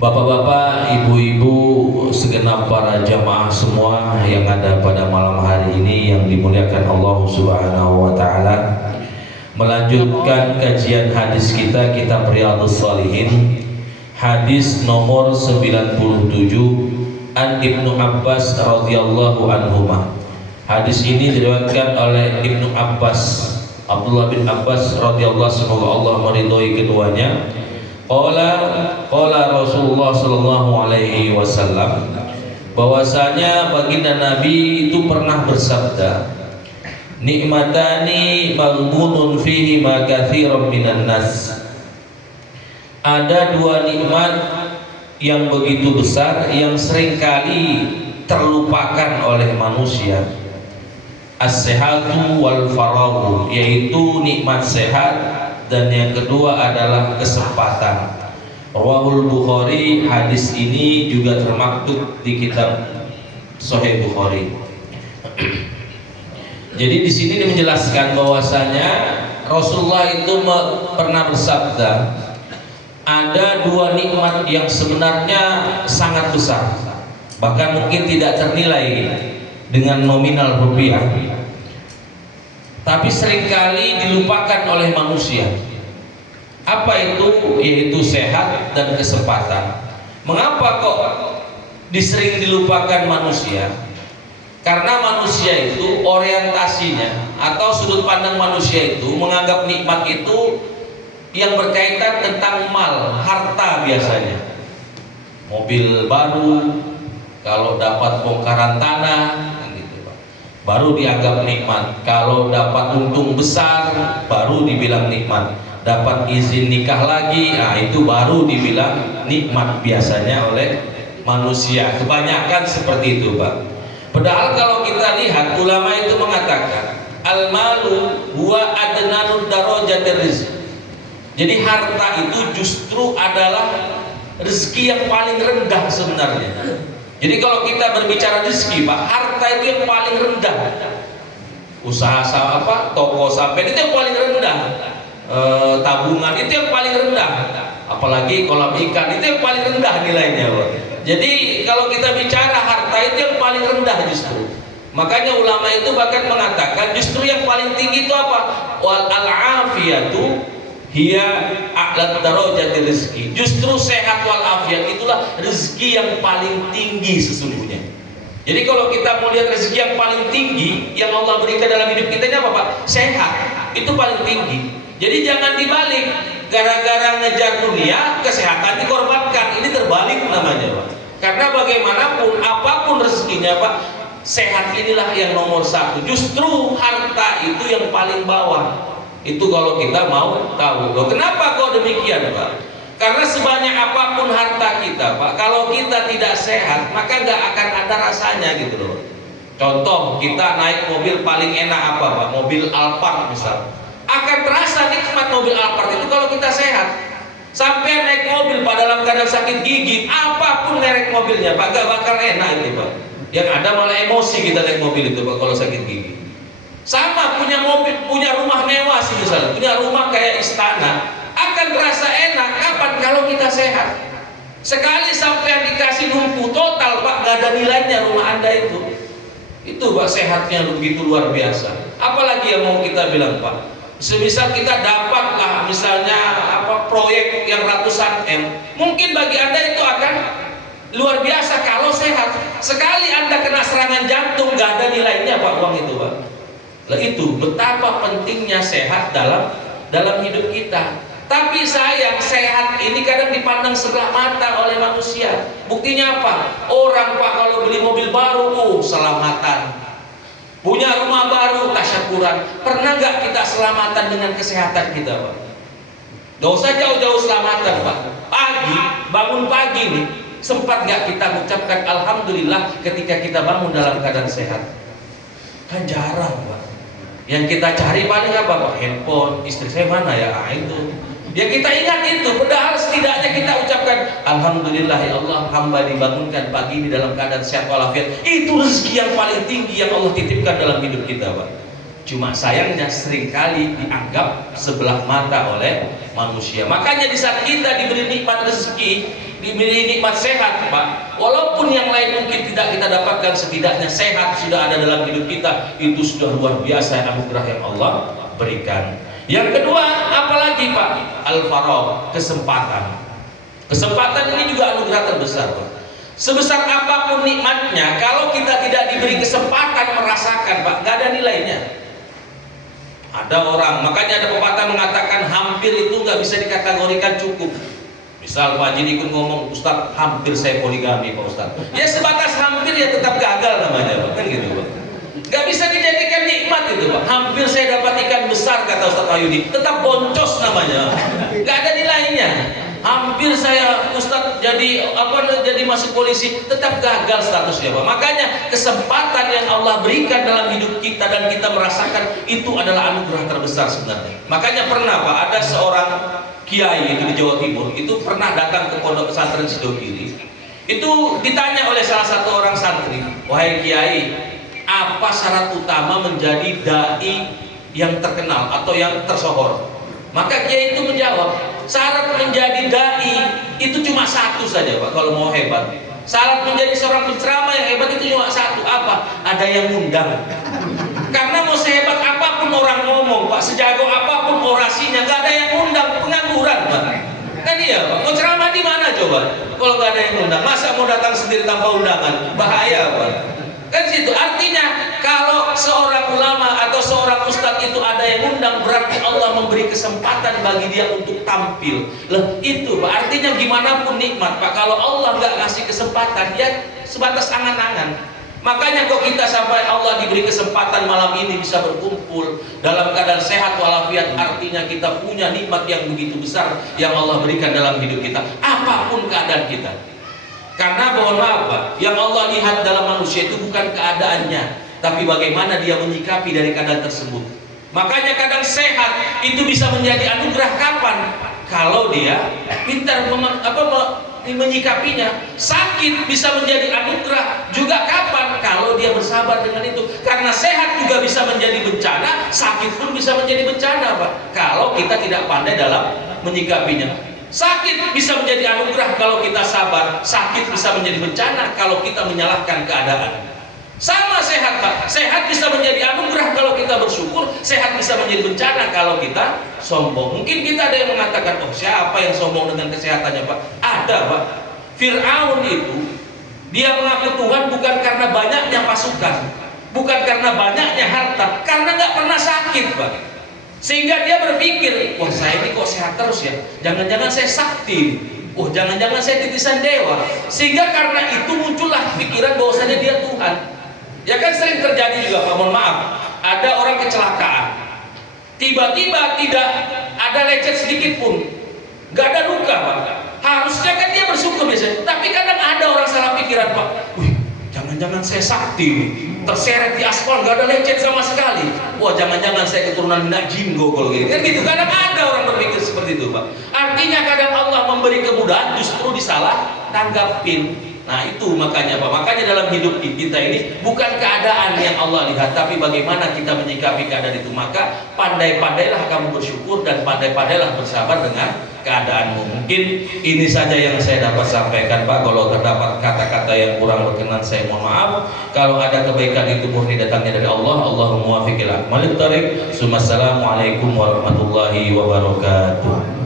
Bapak-bapak, ibu-ibu, segenap para jamaah semua yang ada pada malam hari ini yang dimuliakan Allah Subhanahu wa taala. Melanjutkan kajian hadis kita, kitab Riyadhus Shalihin, hadis nomor 97 an Ibnu Abbas radhiyallahu anhuma. Hadis ini diriwayatkan oleh Ibnu Abbas, Abdullah bin Abbas radhiyallahu, semoga Allah meridhoi keduanya. Qala Rasulullah sallallahu alaihi wasallam, bahwasanya baginda Nabi itu pernah bersabda, nikmatani maghbunun fihi ma katsiran minan nas. Ada dua nikmat yang begitu besar yang seringkali terlupakan oleh manusia. As-sihhatu wal faraghu, yaitu nikmat sehat, dan yang kedua adalah kesempatan. Rawahul Bukhari, hadis ini juga termaktub di kitab Sahih Bukhari. Jadi di sini menjelaskan bahwasanya Rasulullah itu pernah bersabda, ada dua nikmat yang sebenarnya sangat besar, bahkan mungkin tidak ternilai dengan nominal rupiah, tapi seringkali dilupakan oleh manusia. Apa itu? Yaitu sehat dan kesempatan. Mengapa kok disering dilupakan manusia? Karena manusia itu orientasinya atau sudut pandang manusia itu menganggap nikmat itu yang berkaitan tentang mal, harta biasanya. Mobil baru, kalau dapat bongkaran tanah, baru dianggap nikmat. Kalau dapat untung besar, baru dibilang nikmat. Dapat izin nikah lagi, nah itu baru dibilang nikmat biasanya oleh manusia. Kebanyakan seperti itu, Pak. Padahal kalau kita lihat, ulama itu mengatakan al-malu huwa adnanud darajatir rizq. Jadi harta itu justru adalah rezeki yang paling rendah sebenarnya. Jadi kalau kita berbicara rezeki, Pak, harta itu yang paling rendah. Usaha toko sampai itu yang paling rendah. Tabungan itu yang paling rendah. Apalagi kolam ikan itu yang paling rendah nilainya, Pak. Jadi kalau kita bicara harta itu yang paling rendah justru. Makanya ulama itu bahkan mengatakan justru yang paling tinggi itu apa? Wal al-afiyatu hiya a'la darajati rizki. Justru sehat wal afiat itulah rezeki yang paling tinggi sesungguhnya. Jadi kalau kita mau lihat rezeki yang paling tinggi yang Allah berikan dalam hidup kita ini apa, Pak? Sehat. Itu paling tinggi. Jadi jangan dibalik, gara-gara ngejar dunia, kesehatan dikorbankan. Ini terbalik namanya, Pak. Karena bagaimanapun, apapun rezekinya, Pak, sehat inilah yang nomor satu. Justru harta itu yang paling bawah. Itu kalau kita mau tahu. Loh, kenapa kok demikian, Pak? Karena sebanyak apapun harta kita, Pak, kalau kita tidak sehat, maka nggak akan ada rasanya gitu loh. Contoh, kita naik mobil paling enak apa, Pak? Mobil Alphard misal. Akan terasa nikmat mobil Alphard itu kalau kita sehat. Sampai naik mobil Pak dalam keadaan sakit gigi, apapun merek mobilnya, Pak, nggak bakal enak itu, Pak. Yang ada malah emosi kita naik mobil itu, Pak, kalau sakit gigi. Sama punya mobil, punya rumah mewah sih misalnya, punya rumah kayak istana, akan terasa enak kapan? Kalau kita sehat. Sekali sampai dikasih lumpuh total, Pak, gak ada nilainya rumah Anda itu. Itu, Pak, sehatnya begitu luar biasa. Apalagi yang mau kita bilang, Pak? Semisal kita dapatlah misalnya proyek yang ratusan M, mungkin bagi Anda itu akan luar biasa kalau sehat. Sekali Anda kena serangan jantung, gak ada nilainya, Pak, uang itu, Pak. Nah, itu betapa pentingnya sehat dalam hidup kita. Tapi sayang, sehat ini kadang dipandang sebelah mata oleh manusia. Buktinya apa? Orang, Pak, kalau beli mobil baru, selamatan. Punya rumah baru, tasyakuran. Pernah nggak kita selamatan dengan kesehatan kita, Pak? Gak usah jauh-jauh selamatan, Pak. Bangun pagi nih, sempat nggak kita mengucapkan alhamdulillah ketika kita bangun dalam keadaan sehat? Kan jarang, Pak. Yang kita cari paling apa, Pak? Handphone, istri saya mana ya? Itu. Yang kita ingat itu, padahal setidaknya kita ucapkan alhamdulillah ya Allah, hamba dibangunkan pagi ini dalam keadaan sehat walafiat. Itu rezeki yang paling tinggi yang Allah titipkan dalam hidup kita, Pak. Cuma sayangnya seringkali dianggap sebelah mata oleh manusia. Makanya di saat kita diberi nikmat rezeki, diberi nikmat sehat, Pak, walaupun yang lain mungkin tidak kita dapatkan, setidaknya sehat sudah ada dalam hidup kita, itu sudah luar biasa anugerah yang Allah berikan. Yang kedua, apalagi Pak? Al-faragh, kesempatan. Kesempatan ini juga anugerah terbesar, Pak. Sebesar apapun nikmatnya, kalau kita tidak diberi kesempatan merasakan, Pak, gak ada nilainya. Ada orang, makanya ada pepatah mengatakan hampir itu nggak bisa dikategorikan cukup. Misal Pak Haji Dikun ngomong, Ustaz, hampir saya poligami Pak Ustaz. Ya sebatas hampir, ya tetap gagal namanya, Pak. Kan gitu, Pak. Gak bisa dijadikan nikmat itu, Pak. Hampir saya dapat ikan besar, kata Ustaz Ayudi, tetap boncos namanya. Gak ada nilainya. Hampir saya Ustaz jadi masuk polisi, tetap gagal statusnya, Pak. Makanya kesempatan yang Allah berikan dalam hidup kita dan kita merasakan, itu adalah anugerah terbesar sebenarnya. Makanya pernah, Pak, ada seorang kiai itu di Jawa Timur, itu pernah datang ke pondok pesantren Sidogiri. Itu ditanya oleh salah satu orang santri, wahai kiai, apa syarat utama menjadi dai yang terkenal atau yang tersohor? Maka kiai itu menjawab, syarat menjadi dai itu cuma satu saja, Pak, kalau mau hebat. Syarat menjadi seorang penceramah yang hebat itu cuma satu, apa? Ada yang ngundang. Karena mau sehebat apapun orang ngomong, Pak, sejago apapun orasinya, gak ada yang ngundang, pengangguran, Pak. Kan iya, Pak. Mau ceramah di mana coba? Kalau gak ada yang ngundang, masa mau datang sendiri tanpa undangan? Bahaya, Pak. Kan situ artinya, kalau seorang ulama atau seorang ustadz itu ada yang undang, berarti Allah memberi kesempatan bagi dia untuk tampil. Loh, itu Pak, artinya gimana pun nikmat, Pak, kalau Allah nggak ngasih kesempatan, ya sebatas angan-angan. Makanya kok kita sampai Allah diberi kesempatan malam ini bisa berkumpul dalam keadaan sehat walafiat, artinya kita punya nikmat yang begitu besar yang Allah berikan dalam hidup kita, apapun keadaan kita. Karena mohon maaf, Pak, yang Allah lihat dalam manusia itu bukan keadaannya, tapi bagaimana dia menyikapi dari keadaan tersebut. Makanya kadang sehat itu bisa menjadi anugerah kapan? Kalau dia pintar menyikapinya. Sakit bisa menjadi anugerah juga kapan? Kalau dia bersabar dengan itu. Karena sehat juga bisa menjadi bencana, sakit pun bisa menjadi bencana, Pak, kalau kita tidak pandai dalam menyikapinya. Sakit bisa menjadi anugerah kalau kita sabar, sakit bisa menjadi bencana kalau kita menyalahkan keadaan. Sama sehat, Pak, sehat bisa menjadi anugerah kalau kita bersyukur, sehat bisa menjadi bencana kalau kita sombong. Mungkin kita ada yang mengatakan, oh siapa yang sombong dengan kesehatannya, Pak? Ada, Pak. Fir'aun itu, dia mengaku Tuhan bukan karena banyaknya pasukan, bukan karena banyaknya harta, karena nggak pernah sakit, Pak. Sehingga dia berpikir, wah saya ini kok sehat terus ya, jangan-jangan saya sakti, oh jangan-jangan saya titisan dewa. Sehingga karena itu muncullah pikiran bahwasanya dia Tuhan. Ya kan sering terjadi juga, Pak, mohon maaf, ada orang kecelakaan, tiba-tiba tidak ada lecet sedikit pun, gak ada luka, Pak. Harusnya kan dia bersyukur biasanya, tapi kadang ada orang salah pikiran, Pak, wih jangan-jangan saya sakti nih, terseret di aspal gak ada lecet sama sekali, wah jangan-jangan saya keturunan minyak jingo kalau gitu. Kan gitu, kadang ada orang berpikir seperti itu, Pak. Artinya kadang Allah memberi kemudahan justru disalah tanggapin. Nah itu makanya, Pak, makanya dalam hidup kita ini bukan keadaan yang Allah lihat, tapi bagaimana kita menyikapi keadaan itu. Maka pandai-pandailah kamu bersyukur dan pandai-pandailah bersabar dengan keadaanmu. Mungkin ini saja yang saya dapat sampaikan, Pak. Kalau terdapat kata-kata yang kurang berkenan, saya mohon maaf. Kalau ada kebaikan itu murni datangnya dari Allah. Allahumma muwaffiqil aqwamit thoriq. Assalamualaikum warahmatullahi wabarakatuh.